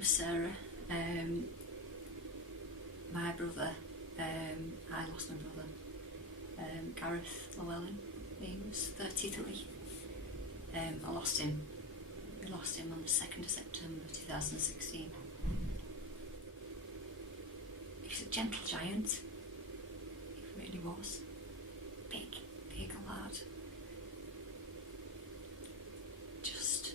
name's Sarah. My brother, I lost my brother, Gareth Llewellyn. He was 33. I lost him. We lost him on the 2nd of September 2016. He was a gentle giant. He really was. Big lad. Just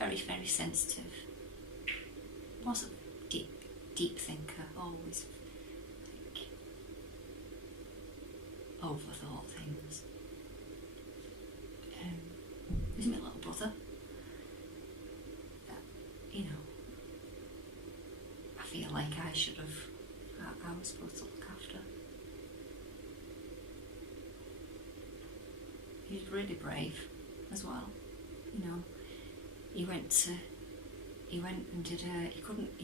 very, very sensitive. Was a deep thinker, always overthought things. He was my little brother. But, you know, I feel like I was supposed to look after. He was really brave as well. You know, he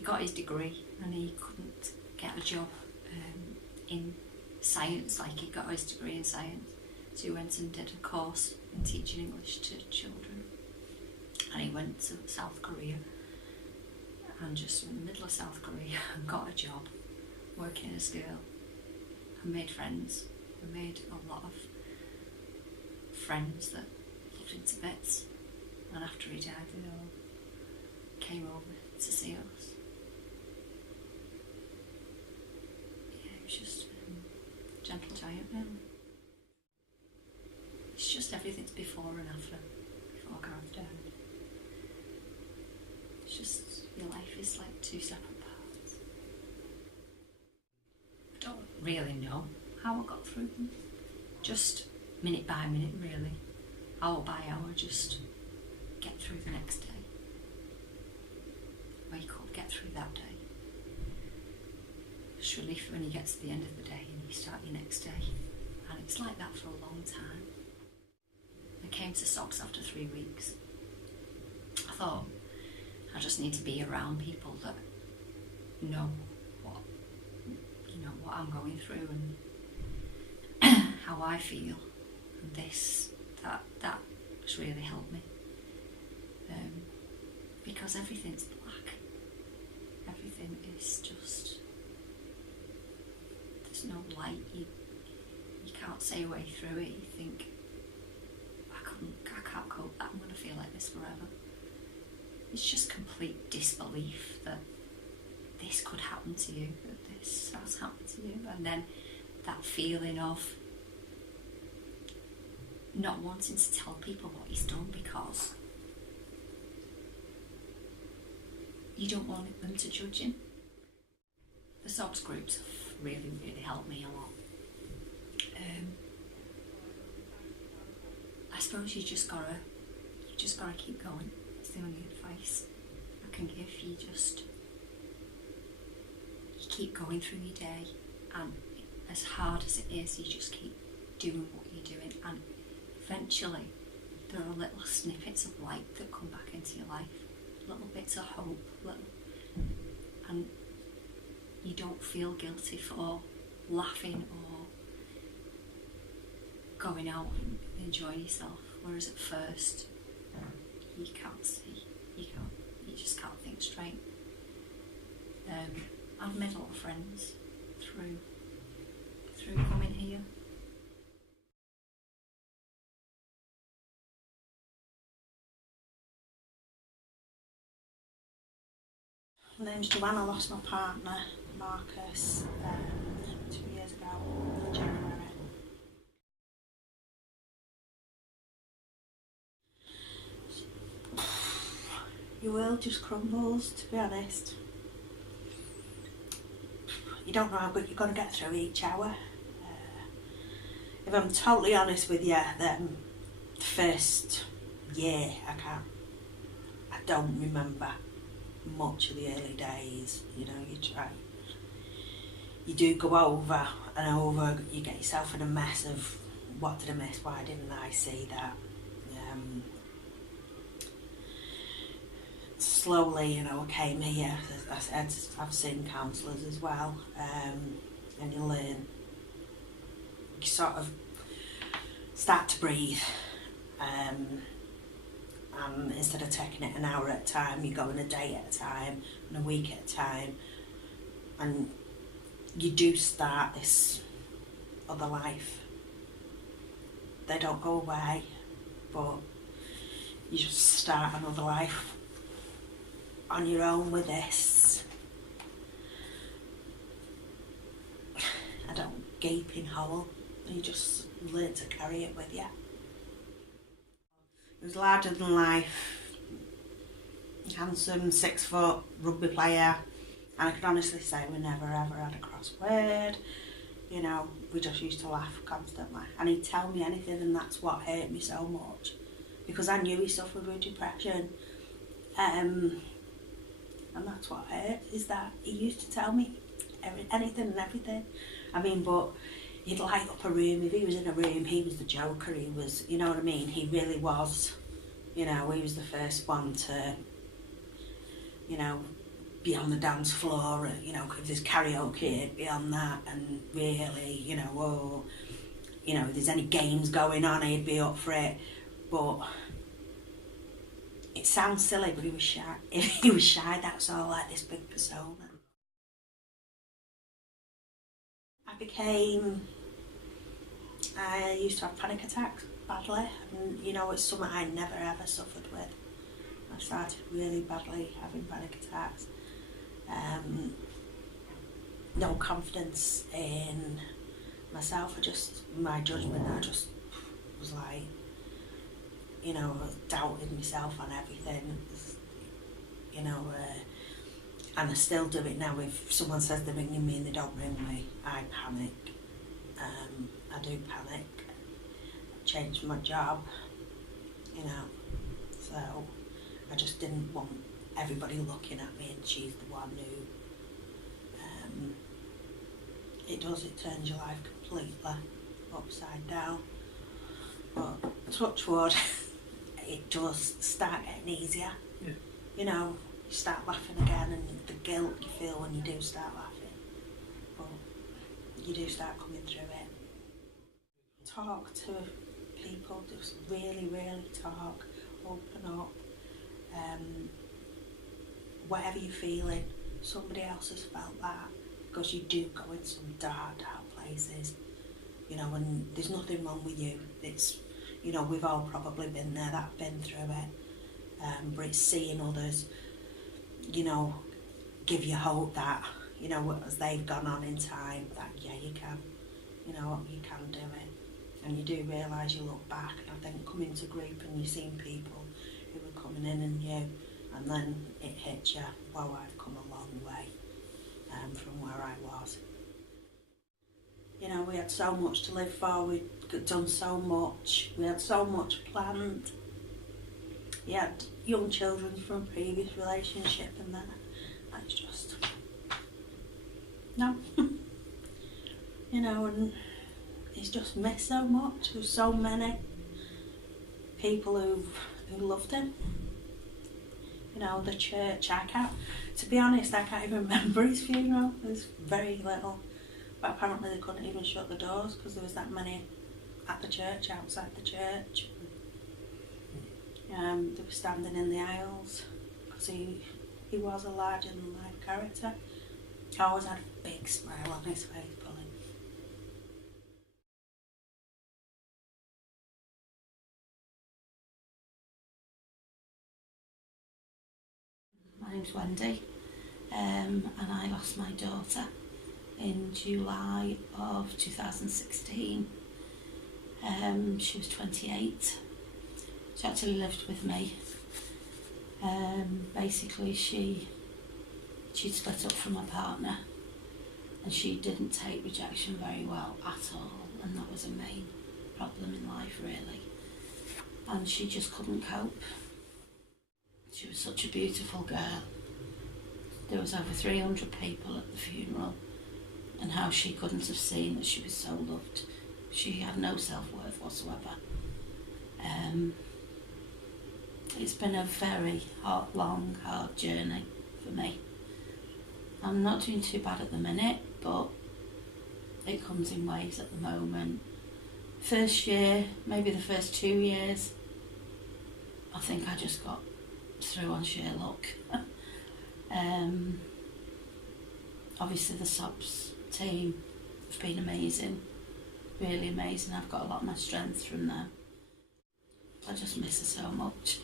got his degree and he couldn't get a job in science, like he got his degree in science. So he went and did a course in teaching English to children. And he went to South Korea, and just in the middle of South Korea got a job working as a girl and made friends. I made a lot of friends that loved him to bits, and after he died they all came over to see us. Yeah, he was just a gentle giant really. It's just everything's before and after, before Gareth died. It's just, your life is like two separate parts. I don't really know how I got through them. Just minute by minute really, hour by hour, just get through the next day. Wake up, get through that day. It's relief when you get to the end of the day and you start your next day. And it's like that for a long time. I came to SOBs after 3 weeks. I thought, I just need to be around people that know what I'm going through and how I feel. And that has really helped me. Because everything's black. Everything is just, there's no light. You can't say a way through it. You think, I can't cope, I'm going to feel like this forever. It's just complete disbelief that this could happen to you, that this has happened to you, and then that feeling of not wanting to tell people what he's done because you don't want them to judge him. The SOBs groups have really, really helped me a lot. I suppose you just gotta keep going. It's the only advice I can give. You keep going through your day, and as hard as it is, you just keep doing what you're doing, and eventually there are little snippets of light that come back into your life, little bits of hope, and you don't feel guilty for laughing or going out and enjoying yourself, whereas at first you can't see, you just can't think straight. I've made a lot of friends through coming here. My name's Joanne. I lost my partner, Marcus, 2 years ago in January. Your world just crumbles, to be honest. You don't know how good you're going to get through each hour. If I'm totally honest with you, then the first year I don't remember much of the early days. You know, you do go over and over, you get yourself in a mess of what did I miss, why didn't I see that. Slowly, you know, I came here, as I said, I've seen counsellors as well, and you learn, you sort of start to breathe, and and instead of taking it an hour at a time, you're going a day at a time and a week at a time, and you do start this other life. They don't go away, but you just start another life on your own with this. I don't gaping hole. You just learn to carry it with you. He was larger than life, handsome, 6 foot, rugby player, and I can honestly say we never ever had a cross word. You know, we just used to laugh constantly, and he'd tell me anything, and that's what hurt me so much, because I knew he suffered with depression, and that's what hurt, is that he used to tell me anything and everything. I mean, but he'd light up a room. If he was in a room, he was the joker. He was, you know what I mean? He really was. You know, he was the first one to, you know, be on the dance floor. You know, if there's karaoke, he'd be on that. And really, you know, oh, you know, if there's any games going on, he'd be up for it. But it sounds silly, but he was shy. If he was shy, that's all, like this big persona. I used to have panic attacks badly, and you know, it's something I never ever suffered with. I started really badly having panic attacks. No confidence in myself, my judgment, I just was like, you know, doubted myself on everything, you know, and I still do it now. If someone says they're ringing me and they don't ring me, I panic. I do panic. I changed my job, you know, so I just didn't want everybody looking at me and she's the one who, it turns your life completely upside down. But touch wood, it does start getting easier. Yeah. You know, you start laughing again, and the guilt you feel when you do start laughing, but you do start coming through it. Talk to people, just really, really talk, open up. Whatever you're feeling, somebody else has felt that, because you do go in some dark places, you know, and there's nothing wrong with you. It's, you know, we've all probably been there, been through it, but it's seeing others, you know, give you hope that, you know, as they've gone on in time, that yeah, you can, you know, you can do it. And you do realise, you look back, and I think coming to group and you've seen people who were coming in and you, and then it hits you, wow, I've come a long way from where I was. You know, we had so much to live for, we'd done so much, we had so much planned. We had young children from a previous relationship, and that's just, no. You know, and he's just missed so much. There's so many people who loved him. You know, the church, to be honest, I can't even remember his funeral. There's very little. But apparently they couldn't even shut the doors because there was that many at the church, outside the church. They were standing in the aisles because he was a larger than life character. He always had a big smile on his face, Polly. My name's Wendy, and I lost my daughter in July of 2016. She was 28. She actually lived with me. Basically, she'd split up from her partner, and she didn't take rejection very well at all, and that was a main problem in life, really. And she just couldn't cope. She was such a beautiful girl. There was over 300 people at the funeral, and how she couldn't have seen that she was so loved. She had no self-worth whatsoever. It's been a very long, hard journey for me. I'm not doing too bad at the minute, but it comes in waves at the moment. First year, maybe the first 2 years, I think I just got through on sheer luck. Obviously the SOBs team have been amazing, really amazing. I've got a lot of my strength from them. I just miss her so much.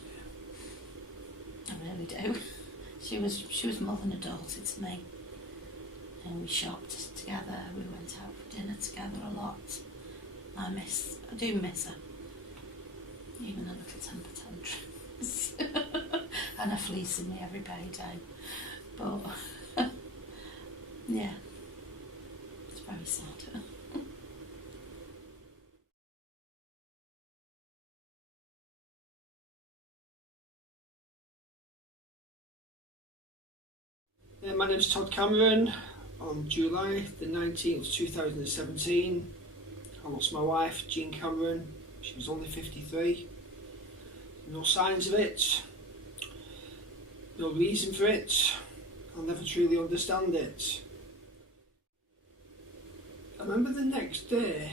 I really do. She was more than a daughter to me. And we shopped together, we went out for dinner together a lot. I do miss her. Even her little temper tantrums. And her fleecing me every payday. But yeah, it's very sad. My name's Todd Cameron. On July the 19th, 2017, I lost my wife, Jean Cameron. She was only 53. No signs of it, no reason for it. I'll never truly understand it. I remember the next day,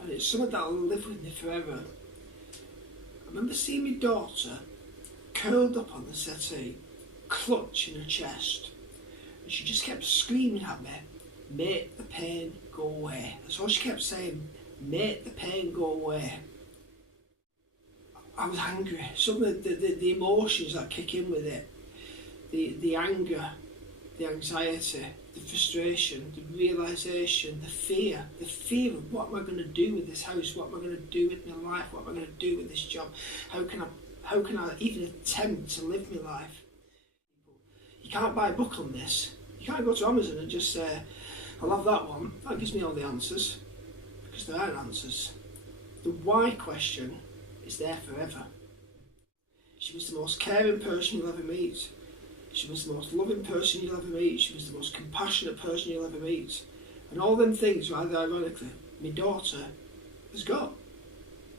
and it's something that'll live with me forever. I remember seeing my daughter curled up on the settee, clutching her chest, and she just kept screaming at me, "Make the pain go away." That's all she kept saying, "Make the pain go away." I was angry. Some of the emotions that kick in with it, the anger, the anxiety, the frustration, the realisation, the fear of what am I going to do with this house, what am I going to do with my life, what am I going to do with this job, how can I even attempt to live my life? You can't buy a book on this. You can't go to Amazon and just say, "I'll have that one, that gives me all the answers," because there aren't answers. The why question is there forever. She was the most caring person you'll ever meet. She was the most loving person you'll ever meet. She was the most compassionate person you'll ever meet. And all them things, rather ironically, my daughter has got.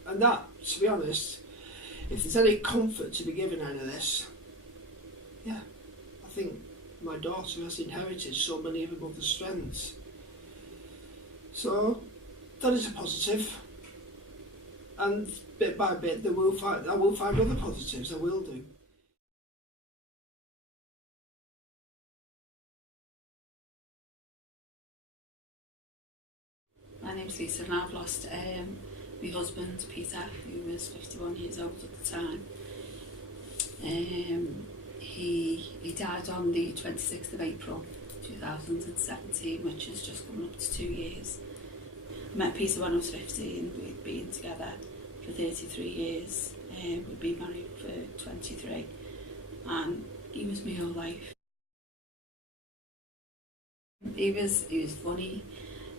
And that, to be honest, if there's any comfort to be given out of this, yeah, I think my daughter has inherited so many of her mother's strengths. So, that is a positive. And bit by bit, I will find other positives, I will do. My name's Lisa and I've lost my husband, Peter, who was 51 years old at the time. He died on the 26th of April 2017, which is just coming up to 2 years. I met Peter when I was 15, we'd been together for 33 years, we'd been married for 23, and he was my whole life. He was funny.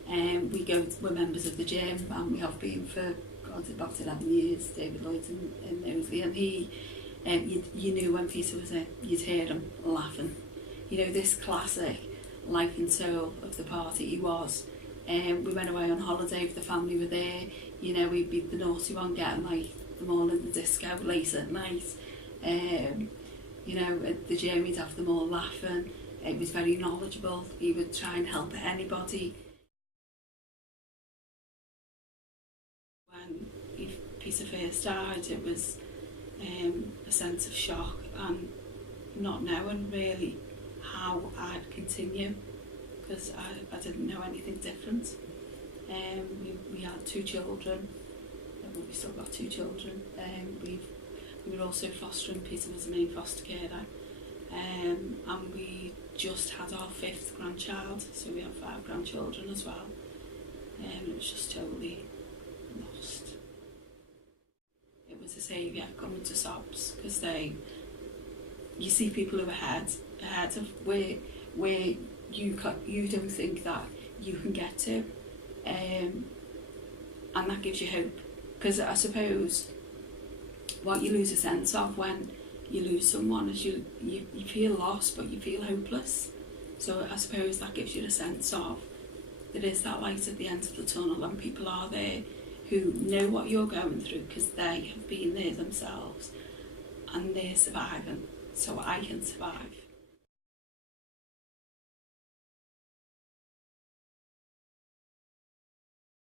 We're members of the gym, and we have been for about 11 years, David Lloyd and Mosley, and he, you knew when Peter was there, you'd hear him laughing. You know, this classic life and soul of the party he was. We went away on holiday if the family were there, you know, we'd be the naughty one getting like them all in the disco late at night. You know, at the gym he'd have them all laughing. It was very knowledgeable. He would try and help anybody. When Peter first died, it was a sense of shock and not knowing really how I'd continue, because I didn't know anything different. We had 2 children. We still got 2 children. We were also fostering. Peter was the main foster carer. And we just had our 5th grandchild, so we have 5 grandchildren as well. It was just totally lost. It was a saviour coming to SOBs, because you see people who are ahead of where you don't think that you can get to, and that gives you hope. Because I suppose what you lose a sense of when you lose someone is you feel lost, but you feel hopeless. So I suppose that gives you a sense of there is that light at the end of the tunnel, and people are there who know what you're going through because they have been there themselves and they're surviving, so I can survive.